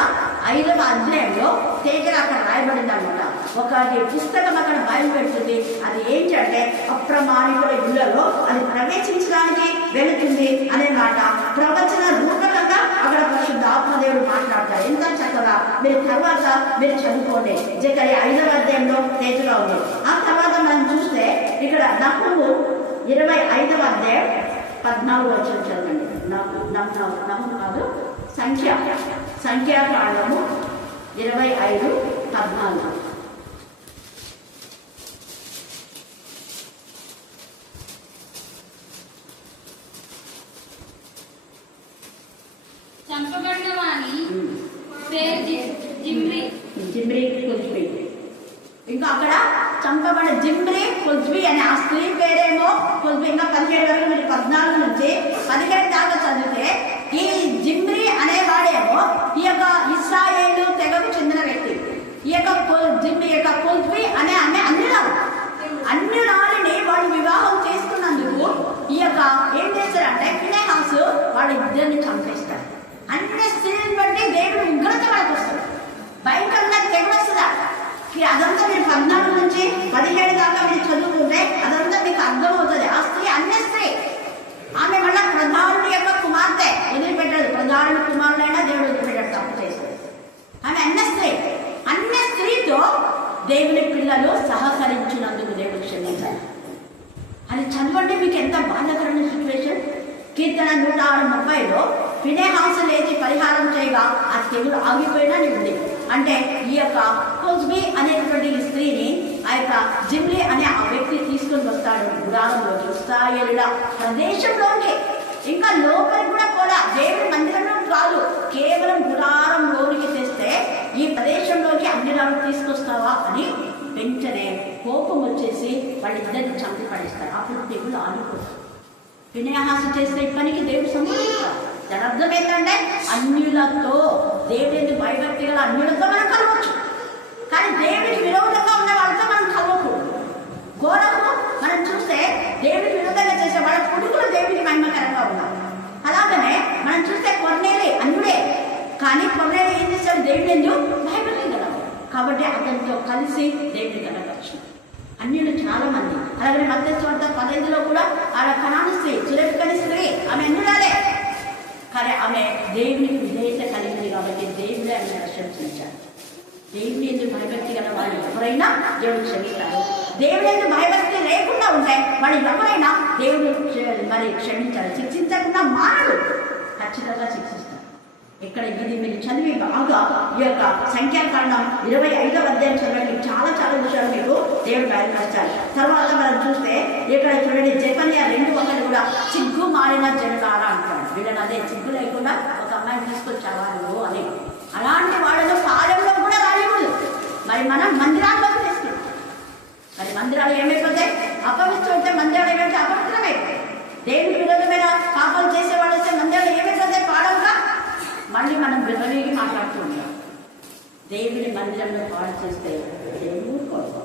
5వ అధ్యాయంలో తేజగా అక్కడ రాయబడింది అనమాట. ఒకటి పుస్తకం అక్కడ బయలుపెడుతుంది. అది ఏంటంటే అప్రమాణికుల ఇళ్లలో అది ప్రవేశించడానికి వెళుతుంది అనే మాట ప్రవచన రూపకంగా అక్కడ పరిశుద్ధ ఆత్మదేవుడు మాట్లాడతారు. ఎంత చక్కగా మీరు తర్వాత మీరు చదువుకోండి. జకర్యా 5వ అధ్యాయంలో తేజగా ఉంది. ఆ తర్వాత మనం చూస్తే ఇక్కడ నహుము 25వ అధ్యాయం 14 వచనం చదవండి. నహుము కాదు, సంఖ్యాకాండము 25:14. చంపబడిన వాని పేరు జిమ్రీ కొజ్బీ. ఇంకా అక్కడ చంపబడిన జిమ్రీ కొజ్బీ అనే ఆ స్త్రీ పేరేమో కొజ్బీ. ఇంకా 17 వరకు మీరు 14 నుంచి 17 దాకా చదివితే ఈ జిమ్రీ అనేవాడేమో ఈ యొక్క ఇశ్రాయేలు తెగకు చెందిన వ్యక్తి. ఈ యొక్క కొజ్బీ అనే ఆమె అన్యురాలిని వాడు వివాహం చేసుకున్నందుకు ఈ యొక్క ఏం చేస్తారంటే ఫినెహాసు వాళ్ళిద్దరిని చంపేస్తారు. అన్ని స్త్రీలను బట్టి దేవుడు ఉగ్రత వాళ్ళకి వస్తుంది, భయంకరంగా తెగులు వస్తుందా. అదంతా మీరు 14 నుంచి 17 దాకా మీరు చదువుకుంటే అదంతా మీకు అర్థమవుతుంది. ఆ స్త్రీ అన్య స్త్రీ, ఆమె మళ్ళా ప్రధానుడి యొక్క కుమార్తె, వదిలిపెట్టాడు. ప్రధానుడి కుమారుడైనా దేవుడు వదిలిపెట్టాడు, తప్పు చేస్తుంది. ఆమె అన్య స్త్రీతో దేవుని పిల్లలు సహకరించినందుకు దేవుడు క్షమించాలి. అది చదవండి, మీకు ఎంత బాధాకరమైన సిచ్యువేషన్. కీర్తన 106:30లో ఫినెహాసు లేచి పరిహారం చేయగా ఆ తెగులు ఆగిపోయినా ఉంది. అంటే ఈ యొక్క కొజ్బీ అనేటువంటి స్త్రీని ఆ యొక్క జిమ్లీ అనే ఆ వ్యక్తి తీసుకొని వస్తాడు గుడారంలోకి, ఇశ్రాయేలుల ప్రదేశంలోకి. ఇంకా లోపలికి కూడా పోలా, దేవుడి మందిరంలో కాదు, కేవలం గుడారంలోనికి తెస్తే ఈ ప్రదేశంలోకి అన్నిరాలు తీసుకొస్తావా అని వెంటనే కోపం వచ్చేసి వాళ్ళిద్దరిని చంపి పడేస్తారు. అప్పుడు తెగులు ఆగిపోతుంది. ఫినెహాసు చేసే పనికి దేవుడు సంతోషిస్తాడు. దాని అర్థం ఏంటంటే అన్యులతో, దేవుడికి భయభక్తి గల అన్యులతో మనం కలవచ్చు, కానీ దేవుడికి విరోధంగా ఉన్న వాళ్ళతో మనం కలవకూడదు. ఘోరము మనం చూస్తే దేవుడికి విరోధంగా చేసే వాళ్ళ కొడుకులు దేవుడికి మహిమకరంగా ఉన్నారు. అలాగనే మనం చూస్తే కొర్నేలి అన్యుడే, కానీ కొర్నేలి ఏం చేశాడు, దేవుడి ఎందుకు భయభక్తి గలవాడు కాబట్టి అతనితో కలిసి దేవుడిని కనపరిచాడు. అన్యులు చాలా మంది. అలాగే మత్తయి సువార్త 15లో కూడా ఆడ కనాను స్త్రీ, సురేఫ్కని స్త్రీ, ఆమె అన్యురాలే, కానీ ఆమె దేవునికి విధేయత కలిగింది కాబట్టి దేవుడే ఆమె ప్రశంసించాడు. దేవుని ఎందుకు భయభక్తి గల వాళ్ళు ఎవరైనా దేవుడు క్షమిస్తాడు. దేవుడు ఎందుకు భయభక్తి లేకుండా ఉంటే వాళ్ళు ఎవరైనా దేవుడు మరి క్షమించాలి. శిక్షించకుండా మానడు, ఖచ్చితంగా శిక్షిస్తాడు. ఇక్కడ ఇది మీరు చదివి బాగా ఈ యొక్క సంఖ్యాకాండం 25వ అధ్యాయం చదవండి, చాలా విషయాలు మీకు దేవుడు బయలుపరచాలి. తర్వాత మనం చూస్తే ఇక్కడ చూడండి, జెఫన్యా 2:1 కూడా సిగ్గు మారిన జనగారా అంటాడు. వీళ్ళని అదే సిగ్గు లేకుండా ఒక అమ్మాయిని తీసుకొచ్చావా నువ్వు అని. అలాంటి వాళ్ళను పాలెంలో కూడా రానివ్వదు. మరి మనం మందిరాల్లోకి తీసుకుంటాం. మరి మందిరాలు ఏమైపోతాయి, అపవిత్రులైతే మందిరాలు ఏమైతే అపవిత్రమైపోతాయి. దేవుడికి విరోధమైన పాపాలు చేసేవాళ్ళు వస్తే మందిరాలు ఏమైపోతాయి, పాడవుగా. మళ్ళీ మనం విరవీగి మాట్లాడుతూ ఉంటాం. దేవుని మందిరంలో పాడు చేస్తే దేవుడు కొడుకు.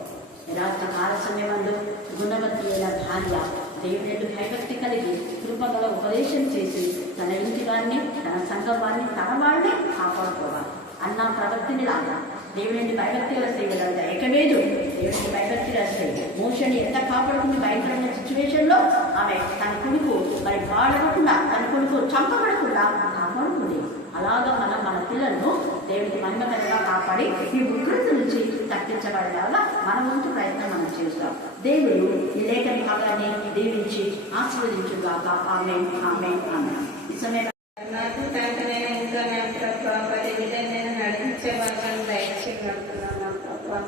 రాత్రి కాల సమయంలో గుణవతి అయిన భార్య దేవుని భయభక్తి కలిగి కృపగల ఉపదేశం చేసి తన ఇంటి వారిని, తన సంఘం వారిని, తన వారిని కాపాడుకోవాలి అన్న ప్రవక్తిని లాగా దేవుని భయభక్తి గల స్త్రీలంట. ఏకమేదు దేవుని భయభక్తి గల స్త్రీ మోషని ఎంత కాపాడుకుని భయంకరమైన సిచ్యువేషన్లో ఆమె తన కొడుకు మరి పాడకుండా, తన కొడుకు చంపబడకుండా కాపాడుకుంది. అలాగా మనం మన పిల్లలను దేవుడికి మహిమకరంగా కాపాడి ఈ ఉగ్రత నుంచి తప్పించబడేలాగా మన వంతు ప్రయత్నం మనం చేస్తాం. దేవుడు ఈ లేఖన భాగాన్ని దీవించి ఆశీర్వదించుగాక. ఆమేన్, ఆమేన్, ఆమేన్. ఈ సమయం నాకు తండ్రినైనా ఇంకా నా ప్రభావ పరివిధంగా నడిపించబడాలని దయచేయగలుగుతున్నాను. ప్రభావ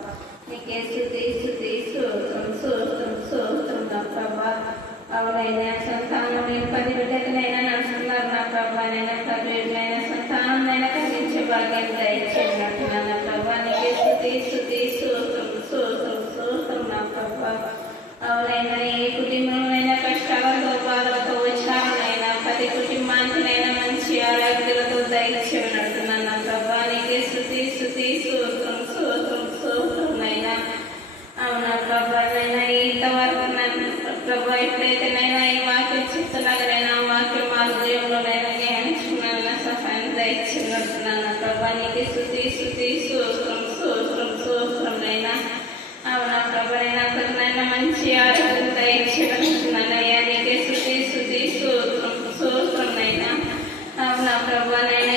నీకే నా ప్రభావ అవునైనా సంతానం పది బిడ్డలైనా నడుస్తున్నారు. నా ప్రభావ నైనా పది బిడ్డలైనా భాగ్యం దయచేయండి నా ప్రభా. నీకే స్తుతి స్తుతి స్తోత్రం స్తోత్రం స్తోత్రం నా ప్రభా. అవునైనా ఏ కుటుంబంలో కష్టాలతో బాధలతో వచ్చానైనా ప్రతి కుటుంబానికినైనా మంచి ఆరోగ్యాలతో దయచేయనట్టు నా ప్రభా. నీకే స్తుతి స్తుతి స్తోత్రం స్తోత్రం స్తోత్రం అయినా. అవునా ప్రభా, నైనా ఇంతవరకు నన్ను ప్రభా ఎప్పుడైతే నైనా ఈ వాక్యం చెప్తున్నాగనైనా వాక్యం మా హృదయంలోనైనా ధ్యానించుకున్న సహాయం దయచేయనట్టున్నాను ప్రభా. నీకే స్తుతి స్తుతి స్తోత్రం స్తోత్రం స్తోత్రం అయినా. అవునా ప్రభా, నైనా మంచి ఆరోగ్యం దయచేయనట్టున్నానయ్యా. నీకే స్తుతి స్తుతి స్తోత్రం స్తోత్రం అయినా. అవునా ప్రభా, నైనా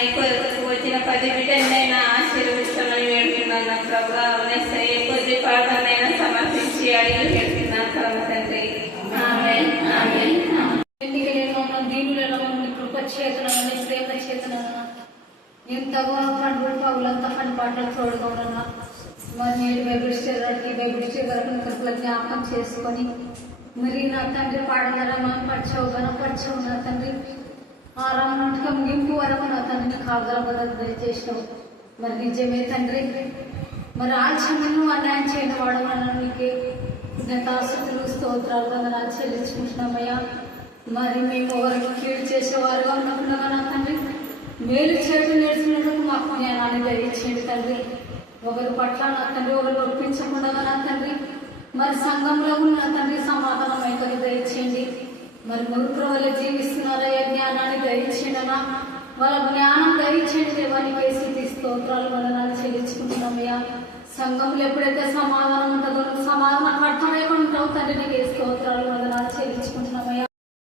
వచ్చిన 10 బిడ్డలైనా ఆశీర్వదిస్తామని వేడుకున్నాను ప్రభా. అవునైనా కొద్ది పాటనైనా సమర్పించి అడిగి పెడుతున్నాను ప్రభా తండ్రి. ఆమేన్ ఆమేన్. ఎన్నికలలో ఉన్న దీనులలో ఉన్న కృప చేతనని ప్రేమ చేతనన్న ఎంతగా పండు పౌలంతా పని పాటలు తోడుగా ఉన్నా. మరి నేను బైబిల్ వరకు కృపల జ్ఞాపకం చేసుకొని మరి నా తండ్రి పాడగల పరిచవు గణపరిచవు నా తండ్రి. ఆ రామనాటక ముగింపు వరకు నా తండ్రిని కాగల దయచేసినావు. మరి నిజమే తండ్రి, మరి ఆలస్యమును అన్యాయం చేయని వాడమన్నా నీకే కృతజ్ఞతాస్తుతులు స్తోత్రాలు వందనాలు చెల్లించుకుంటున్నామయ్యా. మరి మేము ఎవరికి కీడు చేసేవారుగా ఉన్నప్పుడు నా తండ్రి మేలు చేతులు నేర్చుకున్నందుకు మాకు జ్ఞానాన్ని దయచేయండి తండ్రి. ఒకరి పట్ల నా తండ్రి ఒకరు ఒప్పించకుండా నా తండ్రి మరి సంఘంలో ఉన్న తండ్రి సమాధానం అయితే దయచేయండి. మరి మురుకుల వల్ల జీవిస్తున్నారయ్యా, జ్ఞానాన్ని దయచేయడనా వాళ్ళ జ్ఞానం దయచేయండి దేవానికి స్తుతి స్తోత్రాలు వందనాలు చెల్లించుకుంటున్నామయ్యా. సంఘంలో ఎప్పుడైతే సమాధానం ఉంటుందో సమాధానం కట్టలేకుండా ఉంటావు తండ్రి. నీకే స్తోత్రాలు వందనాలు చెల్లించుకుంటున్నాం.